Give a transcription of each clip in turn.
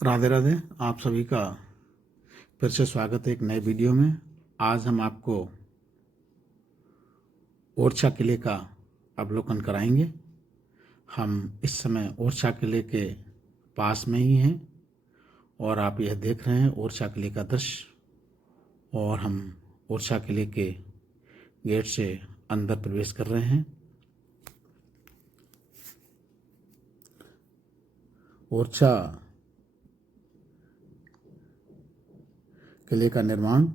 राधे राधे। आप सभी का फिर से स्वागत है एक नए वीडियो में। आज हम आपको ओरछा किले का अवलोकन कराएंगे। हम इस समय ओरछा किले के पास में ही हैं और आप यह देख रहे हैं ओरछा किले का दृश्य। और हम ओरछा किले के गेट से अंदर प्रवेश कर रहे हैं। ओरछा किले का निर्माण,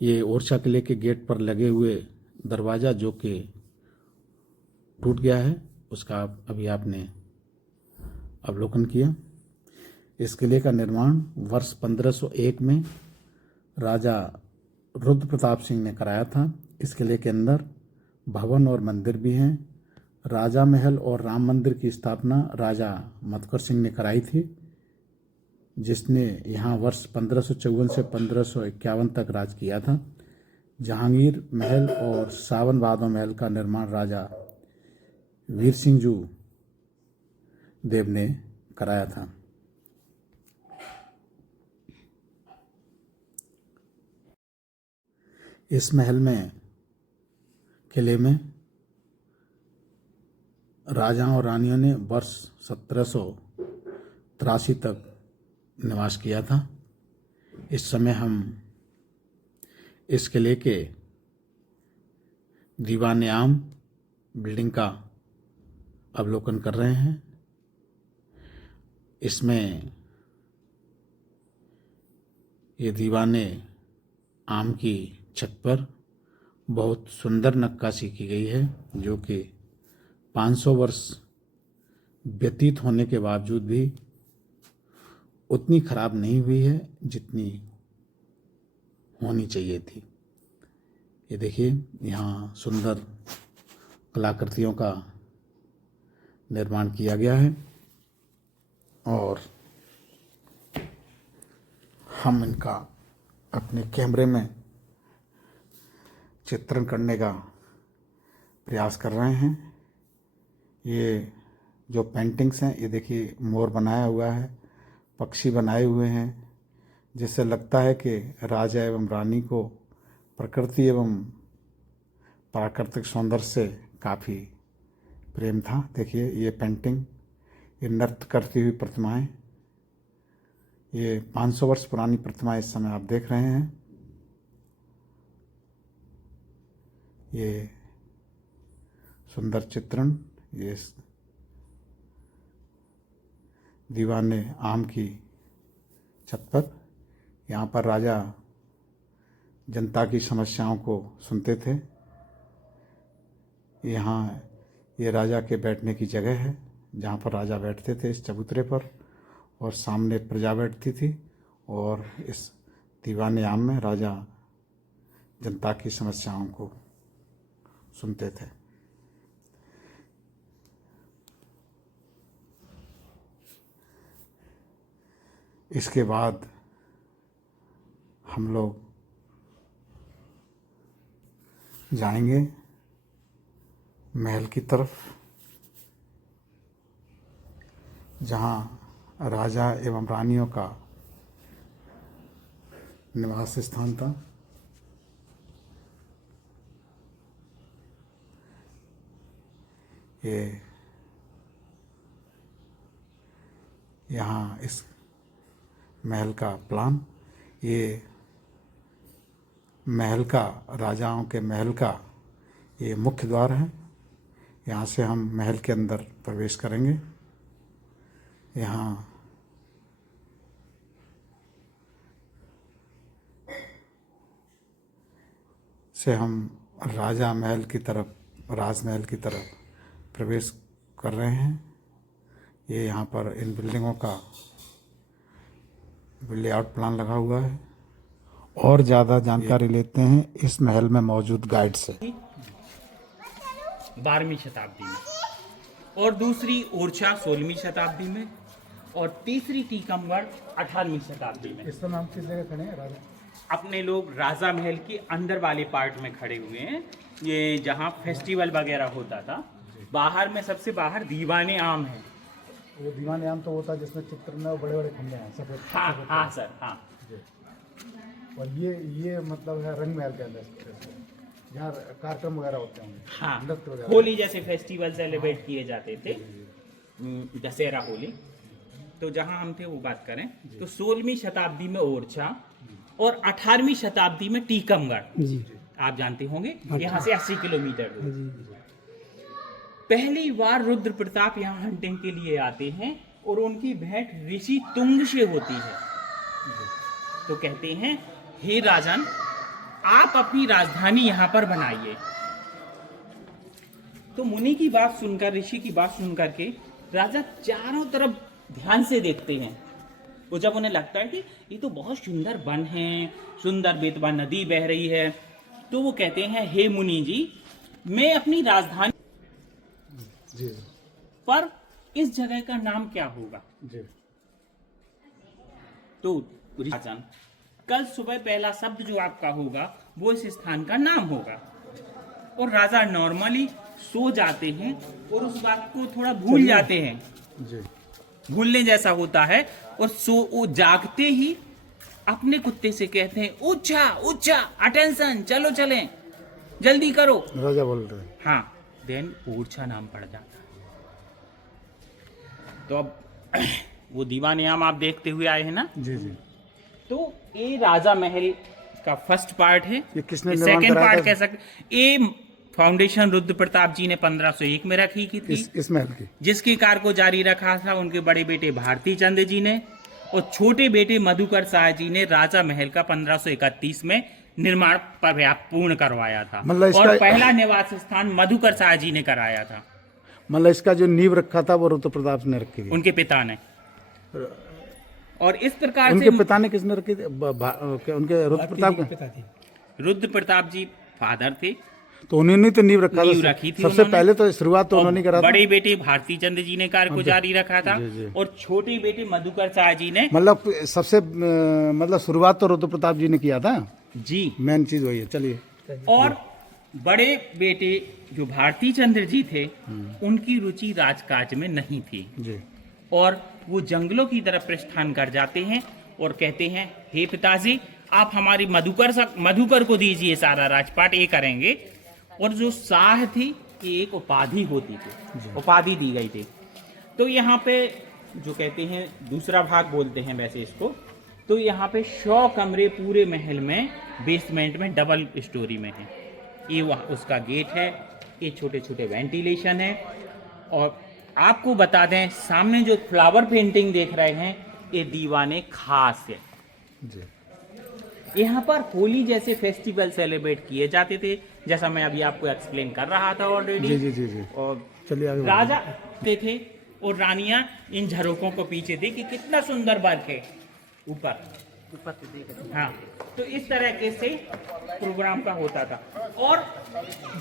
ये ओरछा किले के गेट पर लगे हुए दरवाज़ा जो कि टूट गया है, उसका अभी आपने अवलोकन किया। इस किले का निर्माण वर्ष 1501 में राजा रुद्र प्रताप सिंह ने कराया था। इस किले के अंदर भवन और मंदिर भी हैं। राजा महल और राम मंदिर की स्थापना राजा मधुकर सिंह ने कराई थी, जिसने यहाँ वर्ष 1554 से 1551 तक राज किया था। जहांगीर महल और सावन बादो महल का निर्माण राजा वीर सिंह जू देव ने कराया था। इस महल में, किले में राजाओं और रानियों ने वर्ष 1783 तक निवास किया था। इस समय हम इस किले के दीवाने आम बिल्डिंग का अवलोकन कर रहे हैं। इसमें ये दीवाने आम की छत पर बहुत सुंदर नक्काशी की गई है, जो कि 500 वर्ष व्यतीत होने के बावजूद भी उतनी खराब नहीं हुई है जितनी होनी चाहिए थी। ये देखिए, यहाँ सुंदर कलाकृतियों का निर्माण किया गया है और हम इनका अपने कैमरे में चित्रण करने का प्रयास कर रहे हैं। ये जो पेंटिंग्स हैं, ये देखिए मोर बनाया हुआ है, पक्षी बनाए हुए हैं, जिससे लगता है कि राजा एवं रानी को प्रकृति एवं प्राकृतिक सौंदर्य से काफ़ी प्रेम था। देखिए ये पेंटिंग, ये नृत्य करती हुई प्रतिमाएं, ये 500 वर्ष पुरानी प्रतिमाएं इस समय आप देख रहे हैं। ये सुंदर चित्रण, ये दीवाने आम की छत पर, यहाँ पर राजा जनता की समस्याओं को सुनते थे। यहाँ ये राजा के बैठने की जगह है, जहाँ पर राजा बैठते थे इस चबूतरे पर, और सामने प्रजा बैठती थी और इस दीवाने आम में राजा जनता की समस्याओं को सुनते थे। इसके बाद हम लोग जाएंगे महल की तरफ, जहाँ राजा एवं रानियों का निवास स्थान था। ये यहाँ इस महल का प्लान, ये महल का, राजाओं के महल का ये मुख्य द्वार है। यहाँ से हम महल के अंदर प्रवेश करेंगे। यहाँ से हम राजमहल की तरफ प्रवेश कर रहे हैं। ये यहाँ पर इन बिल्डिंगों का लेआउट प्लान लगा हुआ है। और ज़्यादा जानकारी लेते हैं इस महल में मौजूद गाइड से। 12वीं शताब्दी में, और दूसरी ओरछा 16वीं शताब्दी में, और तीसरी टीकमगढ़ 18वीं शताब्दी में। इसका नाम किस जगह खड़े हैं? राजा अपने लोग राजा महल के अंदर वाले पार्ट में खड़े हुए हैं। ये जहाँ फेस्टिवल वगैरह होता था, बाहर में सबसे बाहर दीवाने आम है, वो दीवान-ए-आम तो होता है जिसमें चित्र में बड़े बड़े खंभे हैं सफेद हाँ सफेद हाँ सर हाँ। जी। और ये मतलब है रंग महल के अंदर जहाँ कार्यक्रम वगैरह होते होंगे, हाँ नृत्य वगैरह। होली जैसे फेस्टिवल सेलिब्रेट किए जाते थे, दशहरा होली। तो जहाँ हम थे वो बात करें तो 16वीं शताब्दी में ओरछा और 18वीं शताब्दी में टीकमगढ़, आप जानते होंगे यहाँ से 80 किलोमीटर दूर। पहली बार रुद्र प्रताप यहाँ हंटिंग के लिए आते हैं और उनकी भेंट ऋषि तुंग से होती है। तो कहते हैं हे राजन, आप अपनी राजधानी यहाँ पर बनाइए। तो मुनि की बात सुनकर, ऋषि की बात सुनकर के राजा चारों तरफ ध्यान से देखते हैं। वो जब उन्हें लगता है कि ये तो बहुत सुंदर वन है, सुंदर बेतवा नदी बह रही है, तो वो कहते हैं हे मुनि जी, मैं अपनी राजधानी जी पर इस जगह का नाम क्या होगा? जी। तो राजन, कल सुबह पहला शब्द जो आपका होगा वो इस स्थान का नाम होगा। और राजा नॉर्मली सो जाते हैं और उस बात को थोड़ा भूल जाते हैं, जी। भूलने जैसा होता है। और वो जागते ही अपने कुत्ते से कहते हैं ऊंचा ऊंचा, अटेंशन, चलो चलें, जल्दी करो। राजा बोल रहे हैं। हाँ, देन ओरछा नाम पड़ जाता है। तो अब वो दीवान-ए-आम आप देखते हुए आए हैं ना, जी जी। तो ये राजा महल का फर्स्ट पार्ट है। ये किसने निर्माण सेकंड कराया पार्ट था? कह सकते, ये फाउंडेशन रुद्र प्रताप जी ने 1501 में रखी की थी, इस महल की। जिसकी कार को जारी रखा था उनके बड़े बेटे भारती चंद जी ने, और छोटे बेटे मधुकर शाह जी ने राजा महल का 1531 में निर्माण पर्याप्त पूर्ण करवाया था। मतलब इसका- और पहला निवास स्थान मधुकर शाह जी ने कराया था, मतलब इसका जो नींव रखा था वो रुद्र प्रताप ने रखी थी। उनके पिता ने। और इस प्रकार उनके से पिता ने किसने रखी थी? उनके रुद्र प्रताप के? रुद्र प्रताप जी फादर थे, तो उन्होंने तो नींव रखा नींव था रखी थी सबसे उन्होंने। पहले, तो शुरुआत तो उन्होंने करा था। बड़े बेटे भारती चंद जी ने कार्य को जारी रखा था, जी, जी। और छोटे बेटे मधुकर शाह जी ने। मतलब सबसे मतलब शुरुआत तो रुद्र प्रताप जी ने किया था। जी। मेन चीज वही है। चलिए। और बड़े बेटे जो भारती चंद्र जी थे, उनकी रुचि राजकाज में नहीं थी, जी और वो जंगलों की तरफ प्रस्थान कर जाते हैं और कहते हैं हे पिताजी, आप हमारी मधुकर को दीजिए सारा राजपाट, ये करेंगे। और जो शाह थी, ये एक उपाधि होती थी, उपाधि दी गई थी। तो यहाँ पे जो कहते हैं दूसरा भाग बोलते हैं वैसे इसको, तो यहाँ पे 100 कमरे पूरे महल में बेसमेंट में डबल स्टोरी में है। ये वहाँ उसका गेट है, ये छोटे छोटे वेंटिलेशन है। और आपको बता दें, सामने जो फ्लावर पेंटिंग देख रहे हैं, ये दीवान-ए-खास है। जी। यहाँ पर होली जैसे फेस्टिवल सेलिब्रेट किए जाते थे, जैसा मैं अभी आपको एक्सप्लेन कर रहा था ऑलरेडी। जी जी जी जी। और चलिए आगे राजा थे और रानियां इन झरोकों को पीछे थी कि कितना सुंदर वर्क है ऊपर से देख। हाँ, तो इस तरह के से प्रोग्राम का होता था। और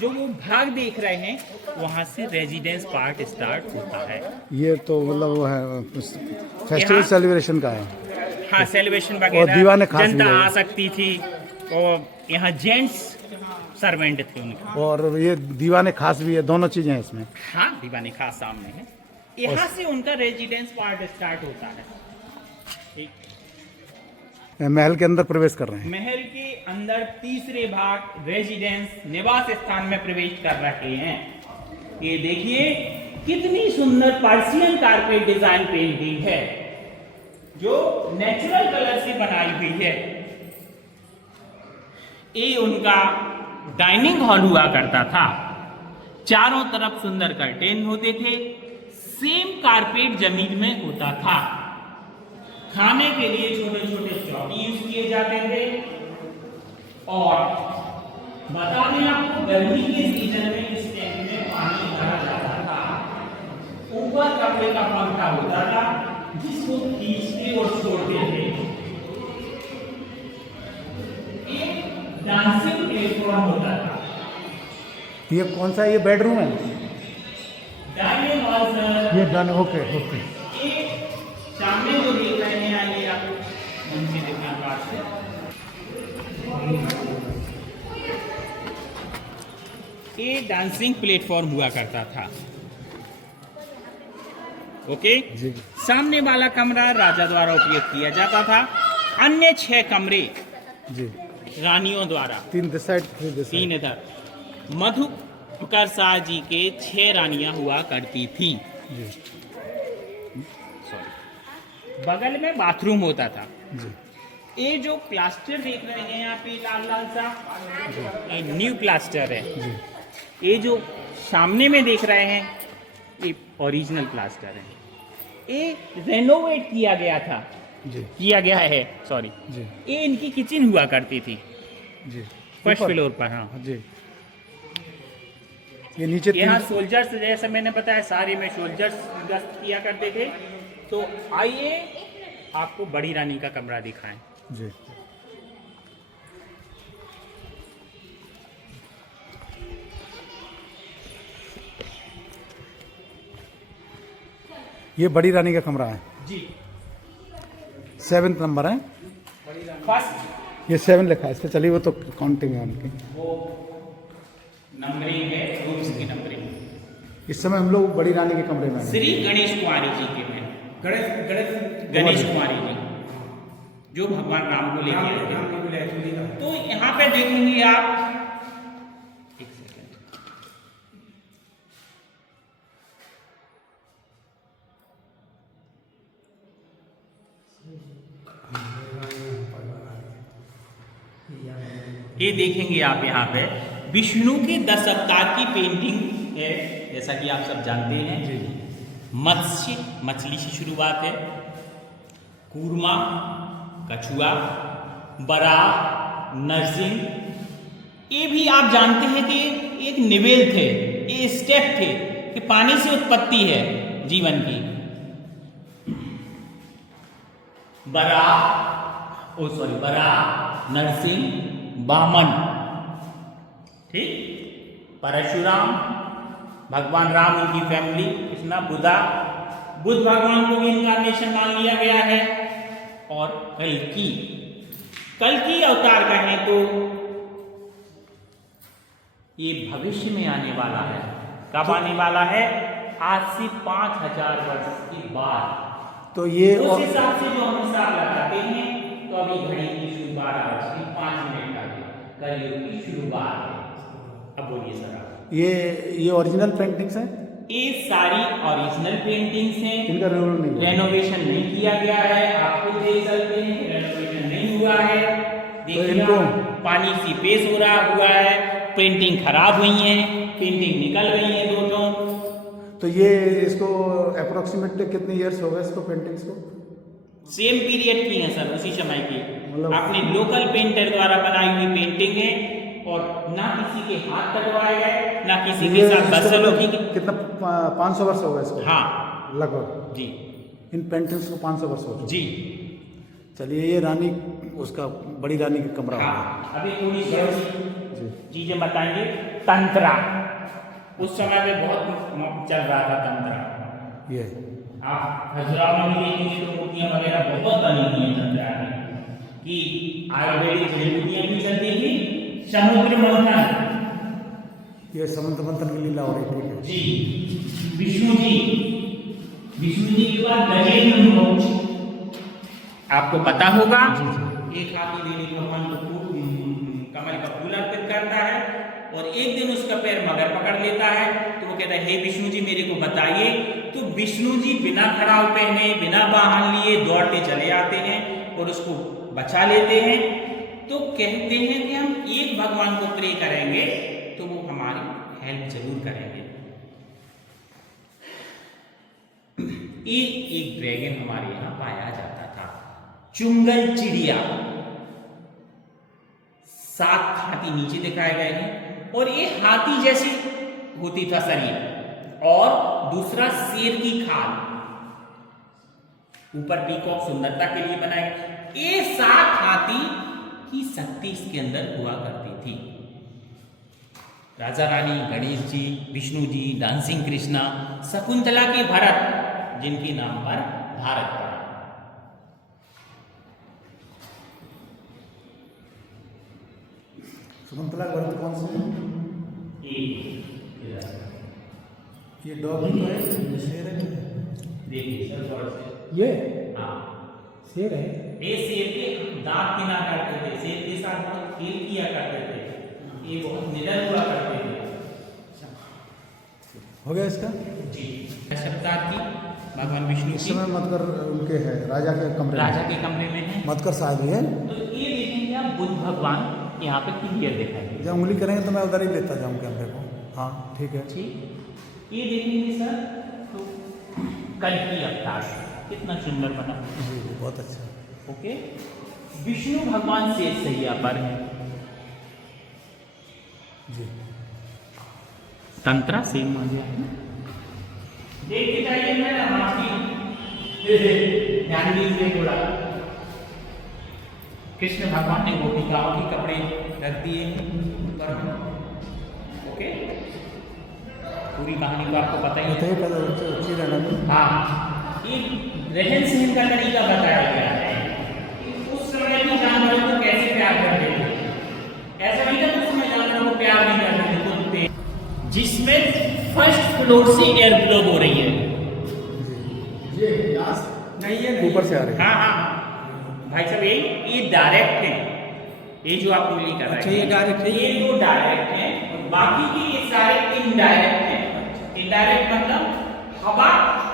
जो वो भाग देख रहे हैं, वहाँ से रेजिडेंस पार्ट स्टार्ट होता है। ये तो मतलब वो है फेस्टिवल यहाँ- सेलिब्रेशन का है। हाँ, सेलिब्रेशन और वगैरह, दीवान-ए-खास जनता भी है। आ सकती थी, और यहाँ जेंट्स सर्वेंट थे उनके। और ये दीवान-ए-खास भी है, दोनों चीजें हैं इसमें। हाँ, दीवान-ए-खास सामने है। यहाँ से उनका रेजिडेंस पार्ट स्टार्ट होता है। ठीक। महल के अंदर प्रवेश कर रहे हैं। महल के अंदर तीसरे भाग रेजिडेंस निवास स्थान में प्रवेश कर रहे हैं। ये देखिए कितनी सुंदर पर्शियन कारपेट डिजाइन पेंटिंग है, जो नेचुरल कलर से बनाई हुई है। ये उनका डाइनिंग हॉल हुआ करता था। चारों तरफ सुंदर कर्टेन होते थे, सेम कारपेट जमीन में होता था। खाने के लिए छोटे छोटे चौकी यूज किए जाते थे। और बता दें आपको, गर्मी के सीजन में इस टैंक में पानी भरा जाता था। ऊपर कपड़े का पंखा होता था, जिसको खींचते और छोड़ते थे। एक डांसिंग प्लेटफॉर्म होता था। ये कौन सा, ये बेडरूम है? Dining hall sir. ये डन। Okay okay. एक सामने जो देख रहे हैं, आइए आप उनसे देखना पास से। ये डांसिंग प्लेटफॉर्म हुआ करता था। ओके। जी। सामने वाला कमरा राजा द्वारा उपयोग किया जाता था। अन्य 6 कमरे जी। रानियों द्वारा, 3 दिस साइड 3 दिस 3 साइड। इधर। मधुकर शाह जी के 6 रानियां हुआ करती थी। जी। बगल में बाथरूम होता था। जी। ये जो प्लास्टर देख रहे हैं यहाँ पे लाल लाल सा, ये न्यू प्लास्टर है। जी। ये जो सामने में देख रहे हैं ये ओरिजिनल प्लास्टर है। ये रेनोवेट किया गया था, जी। किया गया है, सॉरी। जी। ये इनकी किचन हुआ करती थी जी। फर्स्ट ऊपर? फ्लोर पर। हाँ, जी। ये नीचे यहाँ 3 सोल्जर्स, जैसे मैंने बताया, सारे में सोल्जर्स गश्त किया करते थे। तो आइए आपको बड़ी रानी का कमरा दिखाएं। जी। ये बड़ी रानी का कमरा है। जी। 7th नंबर है। फर्स्ट ये 7 लिखा है इस पे। चलिए वो तो काउंटिंग है उनकी। वो नंबरिंग है, रूम्स की नंबरिंग। इस समय हम लोग बड़ी रानी के कमरे में हैं। श्री गणेश कुमारी जी के में, गणेश कुमारी जी जो भगवान राम को लेके आए थे। तो यहाँ पे देखेंगे आप, एक सेकेंड, ये देखेंगे आप यहाँ पे विष्णु के 10 अवतार की पेंटिंग है, जैसा कि आप सब जानते हैं। मत्स्य, मछली से शुरुआत है। कूर्मा, कछुआ, बराह, नरसिंह, ये भी आप जानते हैं कि एक निवेल थे, ये स्टेप थे कि पानी से उत्पत्ति है जीवन की। बराह, नरसिंह, वामन, ठीक, परशुराम, भगवान राम, उनकी फैमिली, कृष्णा, बुद्ध भगवान को भी इनकारनेशन मान लिया गया है। और कल्कि अवतार कहें तो ये भविष्य में आने वाला है। कब आने वाला है? आज से 5000 वर्ष के बाद। तो ये उस हिसाब से जो हम हिसाब लगाते हैं, तो अभी घड़ी की शुरुआत आज की 5 मिनट आगे कलयुग की शुरुआत है। अब बोलिए सर आप। ये ओरिजिनल पेंटिंग्स हैं। ये सारी ओरिजिनल पेंटिंग्स हैं, इनका रेनोवेशन नहीं किया गया है। आपको देख सकते हैं रेनोवेशन नहीं हुआ है। देखिए इनको पानी से पेश हो रहा हुआ है, पेंटिंग खराब हुई है, पेंटिंग निकल गई है दोनों। तो ये इसको अप्रोक्सीमेटली कितने इयर्स हो गए इसको, पेंटिंग्स को? सेम पीरियड की है सर, उसी समय की। मतलब अपने लोकल पेंटर द्वारा बनाई हुई पेंटिंग है, और ना किसी के हाथ कटवाए गए, ना किसी के साथ बसलों की। कितना 500 वर्ष हो गए इसको? हाँ लगभग। जी। इन पेंटिंग्स को 500 वर्ष हो चुके। जी। चलिए ये रानी, उसका बड़ी रानी का कमरा होगा। हाँ, अभी थोड़ी सी जी। चीजें बताएंगे। तंत्रा, उस समय पे बहुत चल रहा था तंत्रा। ये आप खजुराहो में देखेंगे तो मूर्तियां वगैरह बहुत बनी हुई हैं तंत्रा में, कि आयुर्वेदिक जड़ी बूटियां भी चलती थी। समुद्र मंथन, ये समुद्र मंथन की लीला हो रही थी। जी। विष्णु जी के बाद गजेंद्र, आपको पता होगा, एक हाथी देवी भगवान को कमल का फूल अर्पित करता है, और एक दिन उसका पैर मगर पकड़ लेता है। तो वो कहता है, हे विष्णु जी मेरे को बताइए। तो विष्णु जी बिना खड़ाव पहने, बिना वाहन लिए दौड़ते चले आते हैं और उसको बचा लेते हैं। तो कहते हैं कि हम एक भगवान को प्रे करेंगे तो वो हमारी हेल्प जरूर करेंगे। एक ड्रैगन हमारे यहाँ पाया जाता था, चुंगल चिड़िया। 7 हाथी नीचे दिखाए गए हैं, और ये हाथी जैसी होती था शरीर, और दूसरा शेर की खाल, ऊपर पीकॉक सुंदरता के लिए बनाए। ये 7 हाथी की शक्ति इसके अंदर हुआ करती थी। राजा रानी, गणेश जी, विष्णु जी, डांसिंग कृष्णा, शकुंतला के भरत, जिनके नाम पर भारत पड़ा। शकुंतला का भरत कौन से? ये डॉग तो है, शेर है। देखिए सर गौर से। ये हाँ, शेर है। ये शेर के दांत किना करते थे, शेर के साथ बहुत खेल किया करते थे, ये बहुत निडर हुआ करते थे। हो गया इसका। जी, शब्दार्थ की भगवान विष्णु इस की समय मतकर उनके है राजा के कमरे राजा में। के कमरे में है। मतकर साहब ही है। तो ये देखेंगे आप बुद्ध भगवान यहाँ पे क्लियर दिखाई दे। जब उंगली करेंगे तो मैं उधर ही लेता जाऊँ कैमरे को। हाँ ठीक है। ठीक, ये देखेंगे सर तो कल्कि अवतार कितना सुंदर बना। जी बहुत अच्छा। ओके, विष्णु भगवान शेष सैया पर है। जी तंत्रा सेम आ गया है। देखते जाइए मैं आपकी ध्यान दीजिए थोड़ा। कृष्ण भगवान ने गोपिकाओं के कपड़े रख दिए हैं ऊपर में। ओके, पूरी कहानी तो आपको पता ही है। बताइए पहले अच्छी रहना। हाँ, ये रहन सहन का तरीका बताया गया है कि उस समय भी जानवरों को कैसे प्यार करते थे। ऐसा नहीं था कि उस समय जानवरों को प्यार नहीं करते थे कुत्ते, जिसमें फर्स्ट फ्लोर से एयर फ्लो हो रही है। ये नहीं ये ऊपर से आ रही है। हाँ हाँ भाई साहब, ये डायरेक्ट है, ये जो आप गोली कर रहे हैं। अच्छा, ये डायरेक्ट है। ये जो डायरेक्ट है, बाकी की ये सारे इनडायरेक्ट है। इनडायरेक्ट मतलब हवा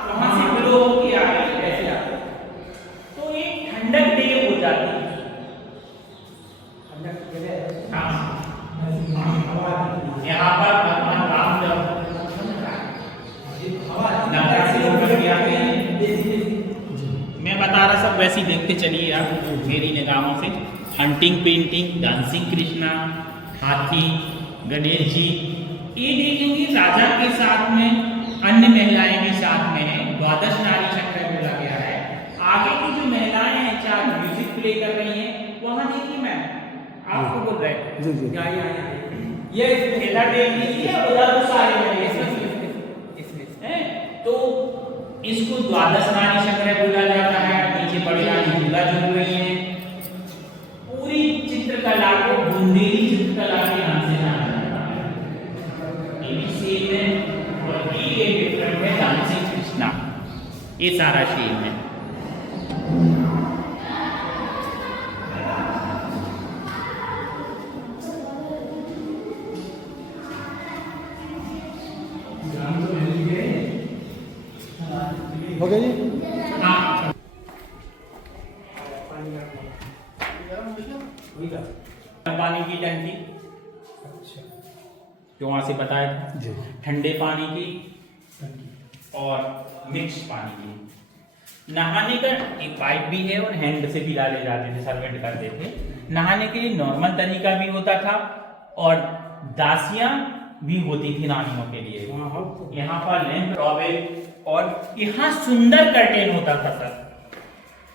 वहां से फ्लो होकर आ रही है, ऐसे आ रही है। तो ये ठंडक देह हो जाती है। हाँ, यहाँ पर भगवान राम जब नगर से होकर के आते हैं, मैं बता रहा सब वैसे ही देखते चलिए आप मेरी निगाहों से। हंटिंग पेंटिंग, डांसिंग कृष्णा, हाथी, गणेश जी, ये देखेंगे राजा के साथ में अन्य महिलाएं भी साथ में हैं। द्वादश नारी चक्र बोला गया है। आगे की जो महिलाएं हैं चार म्यूजिक प्ले कर रही हैं, वहां देखिए मैम आपको बोल रहे हैं। जी जी। ये इधर देख लीजिए, उधर तो सारे हैं तो इसको द्वादश नारी चक्र बोला जाता है। नीचे बड़ी रानी झूला झूल रही है। पूरी चित्रकला को बुंदेली चित्रकला के नाम से जाना जाता है। ये भी सेम है और ये डिफरेंट है डांसिंग कृष्णा, ये सारा सेम है। हो गया जी। हाँ, पानी की टंकी जो वहां से बताया था, जी ठंडे पानी की और मिक्स पानी की। नहाने का एक पाइप भी है और हैंड से भी डाले जाते थे, सर्वेंट करते थे। नहाने के लिए नॉर्मल तरीका भी होता था और दासियां भी होती थी रानियों के लिए। यहाँ पर लैंप टॉवेल और यहाँ सुंदर कर्टेन होता था सर,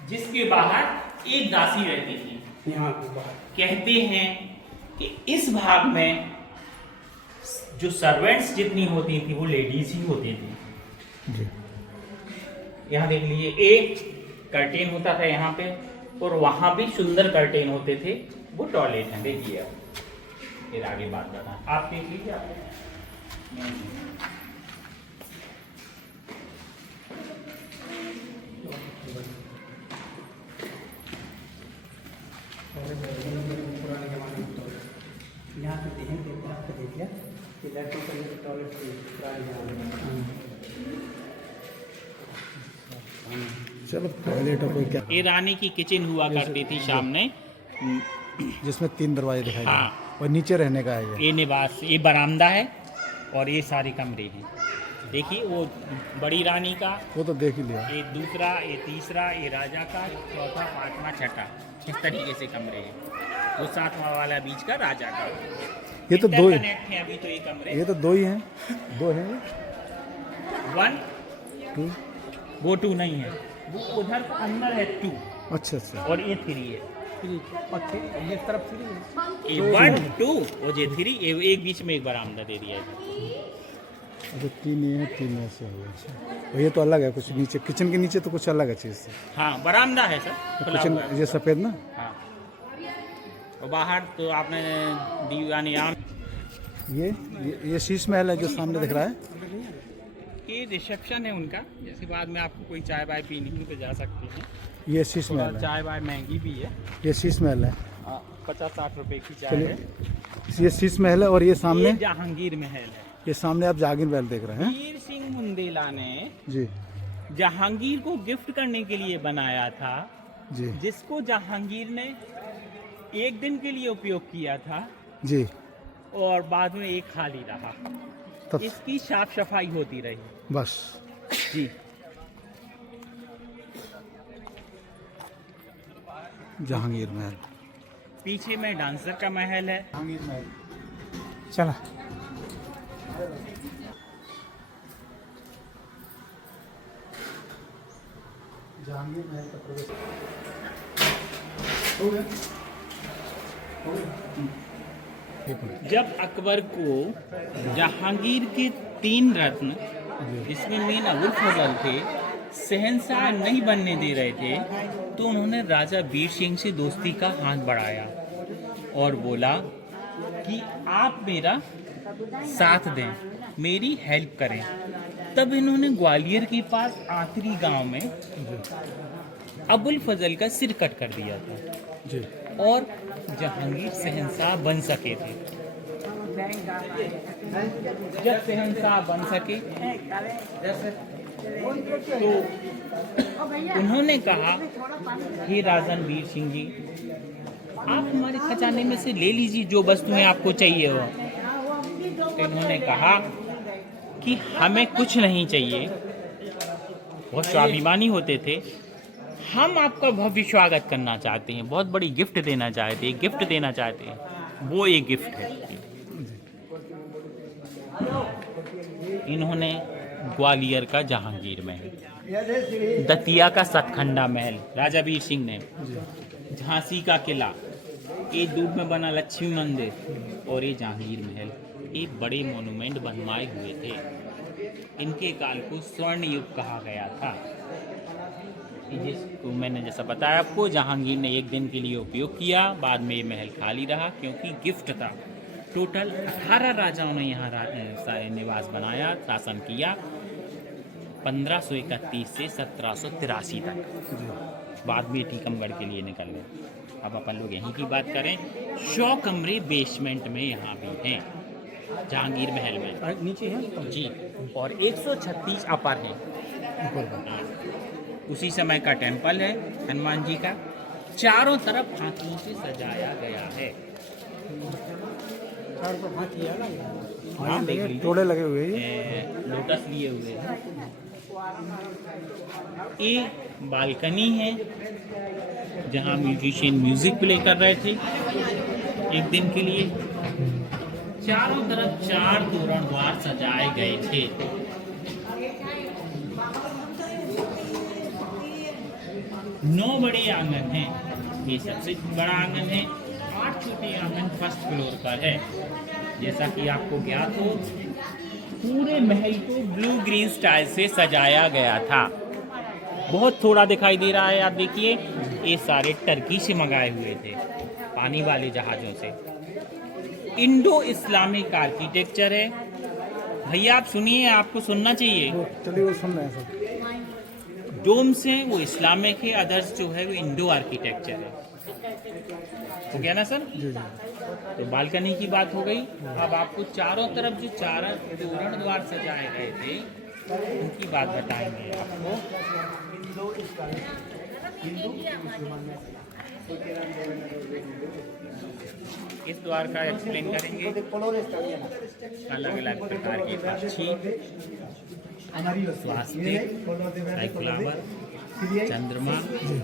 जिसके बाहर एक दासी रहती थी। यहाँ कहते हैं कि इस भाग में जो सर्वेंट्स जितनी होती थी वो लेडीज ही होती थी। जी यहाँ देख लीजिए, एक कर्टेन होता था यहाँ पे और वहां भी सुंदर कर्टेन होते थे। वो टॉयलेट है, देखिए आप। फिर आगे बात करना आप देख लीजिए। आप यहाँ पे देखें तो आपको देख लिया कि लड़कों के लिए टॉयलेट चलो टॉयलेट कोई क्या। ये रानी की किचन हुआ करती थी सामने, जिसमें 3 दरवाजे दिखाई दे हाँ। और नीचे रहने का है ये निवास, ये बरामदा है और ये सारे कमरे हैं। देखिए वो बड़ी रानी का, वो तो देख ही लिया। ये दूसरा, ये तीसरा, ये राजा का, चौथा, पांचवा, छठा, इस तरीके से कमरे हैं। वो सातवां वाला बीच का राजा का। ये तो 2 इंटरकनेक्ट हैं अभी तो ये कमरे। ये तो 2 ही हैं। 2 हैं 1 2। वो 2 नहीं है, वो उधर अंदर है 2 अच्छा अच्छा। और ये 3 है। ये तरफ ये 1 2 और ये 3, ये एक बीच में एक बरामदा दे दिया है। अच्छा 3 ये है, 3 ऐसे हो गया। अच्छा और ये तो अलग है कुछ नीचे, किचन के नीचे तो कुछ अलग है चीज़ से। हाँ, बरामदा है सर, खुला किचन हुआ है। ये सफ़ेद ना। हाँ, और बाहर तो आपने दीवानी आम। ये शीश महल है जो सामने दिख रहा है। ये रिसेप्शन है उनका, जैसे बाद में आपको कोई चाय वाय पीनी हो तो जा सकते हैं। ये शीश थोड़ा महल है, चाय वाय महंगी भी है, ये शीश महल है। 50-60 रुपए की चाय चलिए, है। ये शीश महल है और ये सामने, ये जहांगीर महल है। ये सामने आप जहांगीर महल देख रहे हैं। वीर सिंह मुंडेला ने जी जहांगीर को गिफ्ट करने के लिए बनाया था, जी जिसको जहांगीर ने एक दिन के लिए उपयोग किया था जी। और बाद में एक खाली रहा। तब इसकी साफ सफाई होती रही। बस जी, जहांगीर महल। पीछे में डांसर का महल है। जहांगीर महल चला। जहांगीर महल का प्रवेश हो गया। जब अकबर को जहांगीर के 3 रत्न, जिसमें मेन अबुल फजल थे, शहंशाह नहीं बनने दे रहे थे, तो उन्होंने राजा वीर सिंह से दोस्ती का हाथ बढ़ाया और बोला कि आप मेरा साथ दें, मेरी हेल्प करें। तब इन्होंने ग्वालियर के पास आखिरी गांव में अबुल फजल का सिर कट कर दिया था जी और जहांगीर शहंशाह बन सके थे। जब शहंशाह बन सके तो उन्होंने कहा, हे राजन वीर सिंह जी, आप हमारे खजाने में से ले लीजिए जो वस्तुएं आपको चाहिए हो। तो इन्होंने कहा कि हमें कुछ नहीं चाहिए, बहुत स्वाभिमानी होते थे, हम आपका भव्य स्वागत करना चाहते हैं, बहुत बड़ी गिफ्ट देना चाहते हैं, गिफ्ट देना चाहते हैं। वो एक गिफ्ट है। इन्होंने ग्वालियर का जहांगीर महल, दतिया का सतखंडा महल राजा वीर सिंह ने, झांसी का किला, ये दूर में बना लक्ष्मी मंदिर और ये जहांगीर महल, ये बड़े मोनूमेंट बनवाए हुए थे। इनके काल को स्वर्ण युग कहा गया था। जिसको मैंने जैसा बताया आपको, जहांगीर ने एक दिन के लिए उपयोग किया, बाद में ये महल खाली रहा क्योंकि गिफ्ट था। टोटल 18 राजाओं ने यहाँ निवास बनाया, शासन किया, 1531 से 1783 तक। बाद में टीकमगढ़ के लिए निकल गए। अब अपन लोग यहीं की बात करें, 100 कमरे बेसमेंट में यहाँ भी हैं जहांगीर महल में, नीचे है जी, और 136 अपर हैं। उसी समय का टेम्पल है हनुमान जी का, चारों तरफ हाथियों से सजाया गया है। हाँ, देख लीजिए, टोड़े लगे हुए हैं। लोटस लिए हुए हैं। ये बालकनी है जहाँ म्यूजिशियन म्यूजिक प्ले कर रहे थे एक दिन के लिए। चारों तरफ 4 तोरण द्वार सजाए गए थे। 9 बड़े आंगन हैं, ये सबसे बड़ा आंगन है। 8 छोटे आंगन फर्स्ट फ्लोर पर है। जैसा कि आपको ज्ञात हो, पूरे महल को ब्लू ग्रीन स्टाइल से सजाया गया था। बहुत थोड़ा दिखाई दे रहा है, आप देखिए, ये सारे टर्की से मंगाए हुए थे, पानी वाले जहाज़ों से। इंडो इस्लामिक आर्किटेक्चर है। भैया आप सुनिए, आपको सुनना चाहिए। चलिए वो सुन रहे हैं सब। डोम्स हैं वो इस्लामिक है, अदर्स जो है वो इंडो आर्किटेक्चर है। हो गया ना सर? जी जी। तो बालकनी की बात हो गई। अब आपको चारों तरफ जो 4 तोरण द्वार सजाए गए थे उनकी बात बताएंगे आपको। इस द्वार का एक्सप्लेन करेंगे। अलग अलग प्रकार की पक्षी, स्वास्तिक, फ्लावर, चंद्रमा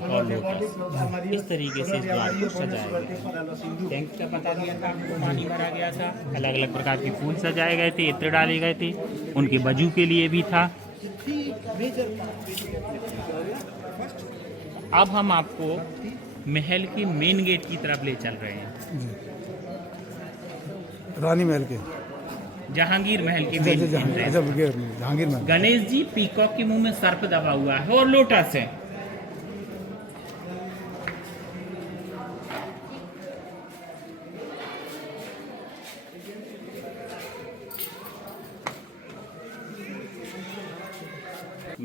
और लोटस, इस तरीके से इस द्वार को सजाया गया। टैंक का बता दिया था आपको, पानी भरा गया था, अलग अलग प्रकार के फूल सजाए गए थे, इत्र डाले गए थे, उनके वजू के लिए भी था। अब हम आपको महल के मेन गेट की तरफ ले चल रहे हैं, रानी महल के, जहांगीर महल के मेन एंट्रेंस। जहांगीर महल। गणेश जी पीकॉक के मुंह में सर्प दबा हुआ है और लोटस है।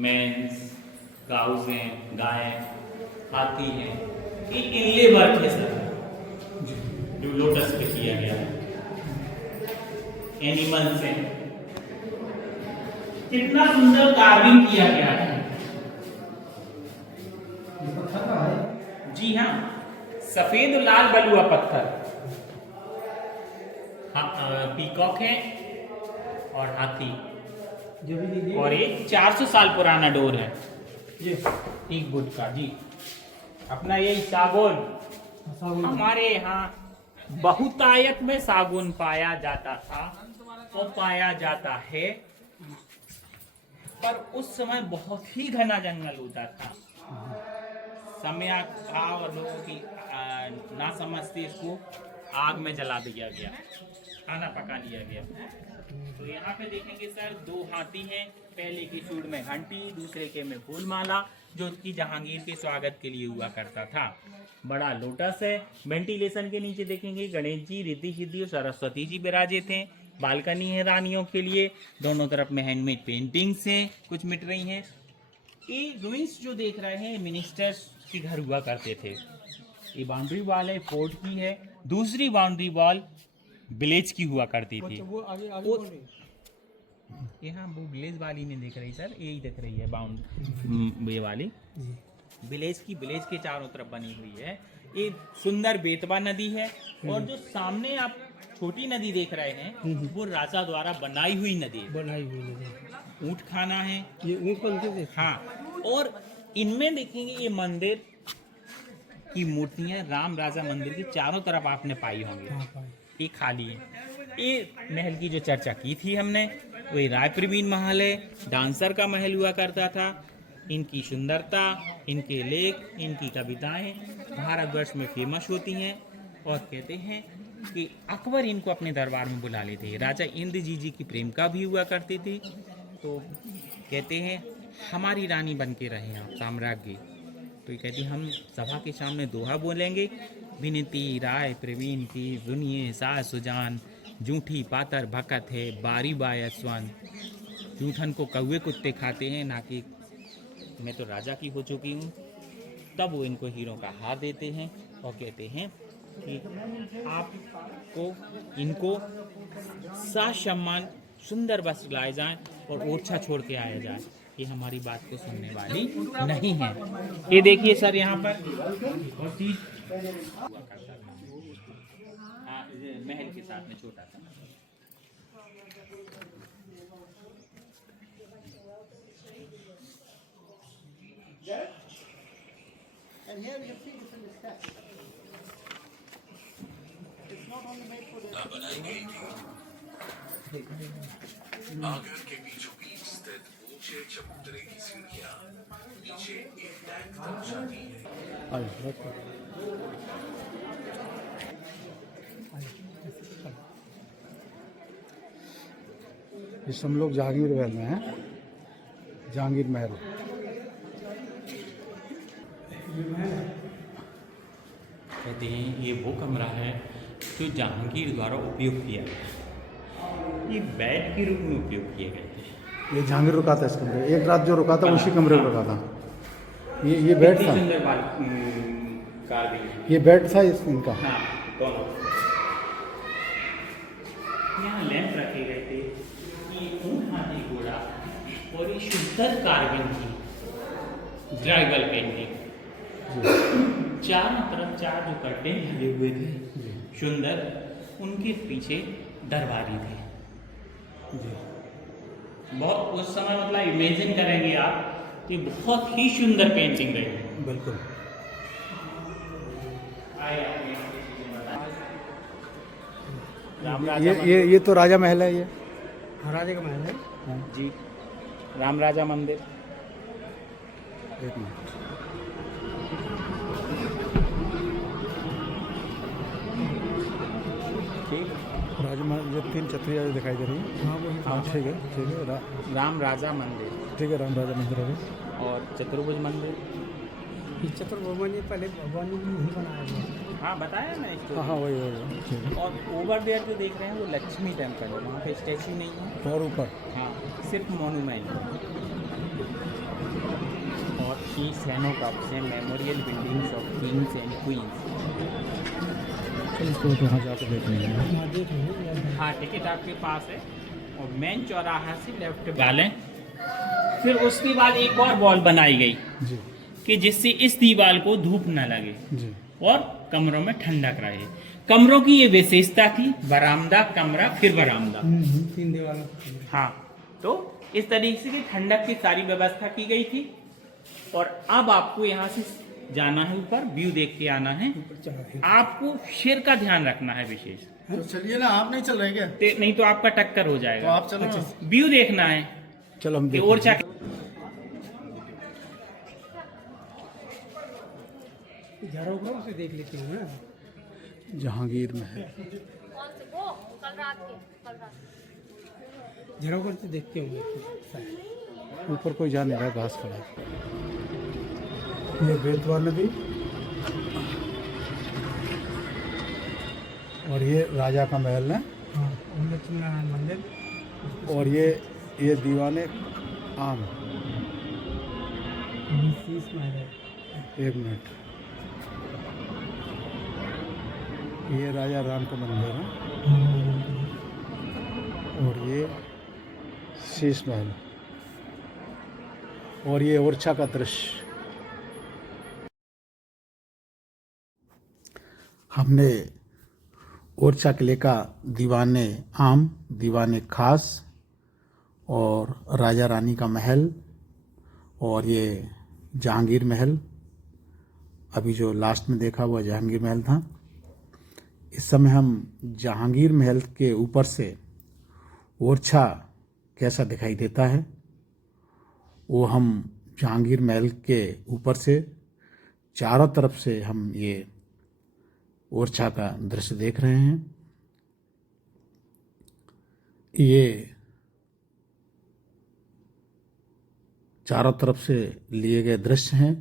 मेंस, काउज हैं, गाय, हाथी हैं, ये इनले वर्क है सर, जो लोटस पे किया गया है। एनिमल्स हैं, कितना सुंदर कार्विंग किया गया है। जी हाँ, सफेद और लाल बलुआ पत्थर, पीकॉक है और हाथी, और एक 400 साल पुराना डोर है ये एक वुड का। जी अपना यही सागौन, हमारे यहाँ बहुतायत में सागौन पाया जाता था और पाया जाता है, पर उस समय बहुत ही घना जंगल होता था। समय था और लोगों की ना समझते इसको आग में जला दिया गया, खाना पका लिया गया। तो यहाँ पे देखेंगे सर 2 हाथी हैं, पहले की सूंड में घंटी, दूसरे के में फूलमाला, जो कि जहांगीर के स्वागत के लिए हुआ करता था। बड़ा लोटस है। वेंटिलेशन के नीचे देखेंगे गणेश जी, रिद्धि सिद्धि और सरस्वती जी विराजे थे। बालकनी है रानियों के लिए, दोनों तरफ में हैंडमेड पेंटिंग्स हैं, कुछ मिट रही हैं। ये रूइंस जो देख रहे हैं मिनिस्टर्स के घर हुआ करते थे। ये बाउंड्री वॉल है, फोर्ट की है। दूसरी बाउंड्री वॉल विलेज की हुआ करती थी। यहाँ वो विलेज वाली नहीं दिख रही सर, यही दिख रही है बाउंड ये वाली विलेज की, विलेज के चारों तरफ बनी हुई है। ये सुंदर बेतवा नदी है, और जो सामने आप छोटी नदी देख रहे हैं वो राजा द्वारा बनाई हुई नदी है। ऊँट खाना है ये, ऊँट बनते थे। हाँ, और इनमें देखेंगे ये मंदिर की मूर्तियां राम राजा मंदिर के चारों तरफ आपने पाई होंगी। ये खाली है। ये महल की जो चर्चा की थी हमने, वही राय प्रवीण महल है, डांसर का महल हुआ करता था। इनकी सुंदरता, इनके लेख, इनकी कविताएं भारतवर्ष में फेमस होती हैं, और कहते हैं कि अकबर इनको अपने दरबार में बुला लेते हैं। राजा इंद्रजीत की प्रेमिका भी हुआ करती थी, तो कहते हैं हमारी रानी बन के रहे आप साम्राज्य। तो ये कहती हम सभा के सामने दोहा बोलेंगे, विनती राय प्रवीण की सुनिए सास सुजान, जूठी पातर भकत है बारी बाय स्वान। जूठन को कौवे कुत्ते खाते हैं, ना कि मैं तो राजा की हो चुकी हूँ। तब वो इनको हीरों का हार देते हैं और कहते हैं कि आपको इनको सम्मान सुंदर वस्त्र लाए जाएं और ओछा छोड़ के आया जाए। ये हमारी बात को सुनने वाली नहीं है। ये देखिए सर यहाँ पर और चीज महल के साथ में छोटा सा। And here we have 3 different steps. It's not only made for the... Agar के बीचों बीच स्थित ऊंचे चबूतरे की सीढ़ियां नीचे एक टैंक तक जाती है। इस हम लोग जहांगीर महल में हैं, जहांगीर महल। कहते हैं ये वो कमरा है जो जहांगीर द्वारा उपयोग किया गया। ये बेड के रूप में उपयोग किए गए थे। ये जहांगीर रुका था इस कमरे, एक रात जो रुका था उसी कमरे में रुका था। ये बेड था, सुंदर कार्विंग। ये बेड था इनका। हाँ, दोनों। यहाँ लैंप रखे गए थे। ये ऊँट हाथी घोड़ा और ये सुंदर कार्विंग थी, ट्राइबल पेंटिंग। चारों तरफ 4 जो कर्टेन लगे हुए थे सुंदर, उनके पीछे दरबारी थे। बहुत उस समय मतलब इमेजिन करेंगे आप कि बहुत ही सुंदर पेंटिंग रही। बिल्कुल। ये तो राजा महल है। ये राजा का महल है जी, राम राजा मंदिर। एक मिनट, ठीक, राजा महल जो 3 छतरियाँ दिखाई दे रही हैं। हाँ वही। हाँ ठीक है, राम राजा मंदिर। ठीक है, राम राजा मंदिर है। और चतुर्भुज मंदिर। चतुर्भुवन पहले भगवान ने नहीं बनाया गया। हाँ बताया ना इसको। हाँ वही ठीक है। और ओवर देयर जो देख रहे हैं वो लक्ष्मी टेम्पल है, वहाँ पे स्टैचू नहीं है। और ऊपर हाँ, सिर्फ मोनूमेंट। की सैनो कप से memorial buildings of Kings and queen's. इसको तो वहाँ जाकर देख लेंगे। हाँ देख लो। हाँ, टिकट आपके पास है और मेन चौराहा से लेफ्ट डालें। फिर उसके बाद एक और वॉल बनाई गई जी कि जिससे इस दीवार को धूप न लगे जी और कमरों में ठंडक रहे। कमरों की ये विशेषता थी, बरामदा, कमरा, फिर बरामदा। 3 दीवारों की। हाँ, तो इस तरीके की ठंडक की सारी व्यवस्था की गई थी। और अब आपको यहाँ से जाना है, ऊपर व्यू देख के आना है। आपको शेर का ध्यान रखना है विशेष, तो चलिए ना, आप नहीं चल रहे क्या? नहीं तो आपका टक्कर हो तो जाएगा। आप चलो ना। व्यू देखना है चलो हम कि देख ओरछा झरोखों से देख लेते हैं ना। जहांगीर महल। कौन से वो कल रात के झरोखों से देखते होंगे। ऊपर कोई जा नहीं रहा, घास खड़ा है। ये बेतवा नदी और ये राजा का महल है। हाँ, लक्ष्मी नारायण मंदिर। और ये दीवाने आम। शीश महल है। एक मिनट, ये राजा राम का मंदिर है और ये शीश महल और ये ओरछा का दृश्य। हमने ओरछा किले का दीवाने आम, दीवाने खास और राजा रानी का महल और ये जहांगीर महल, अभी जो लास्ट में देखा वो जहांगीर महल था। इस समय हम जहांगीर महल के ऊपर से ओरछा कैसा दिखाई देता है वो हम जहांगीर महल के ऊपर से चारों तरफ से हम ये ओरछा का दृश्य देख रहे हैं। ये चारों तरफ से लिए गए दृश्य हैं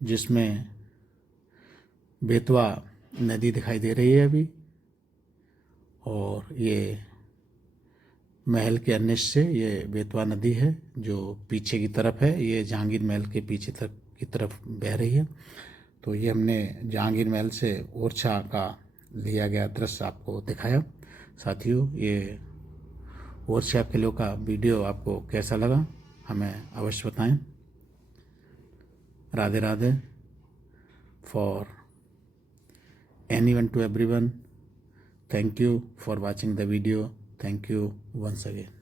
जिसमें बेतवा नदी दिखाई दे रही है अभी, और ये महल के अन्य से ये बेतवा नदी है जो पीछे की तरफ है, ये जहांगीर महल के पीछे तक की तरफ बह रही है। तो ये हमने जहांगीर महल से ओरछा का लिया गया दृश्य आपको दिखाया। साथियों, ये ओरछा किले का वीडियो आपको कैसा लगा हमें अवश्य बताएं। Radhe Radhe. For anyone to everyone, thank you for watching the video. Thank you once again.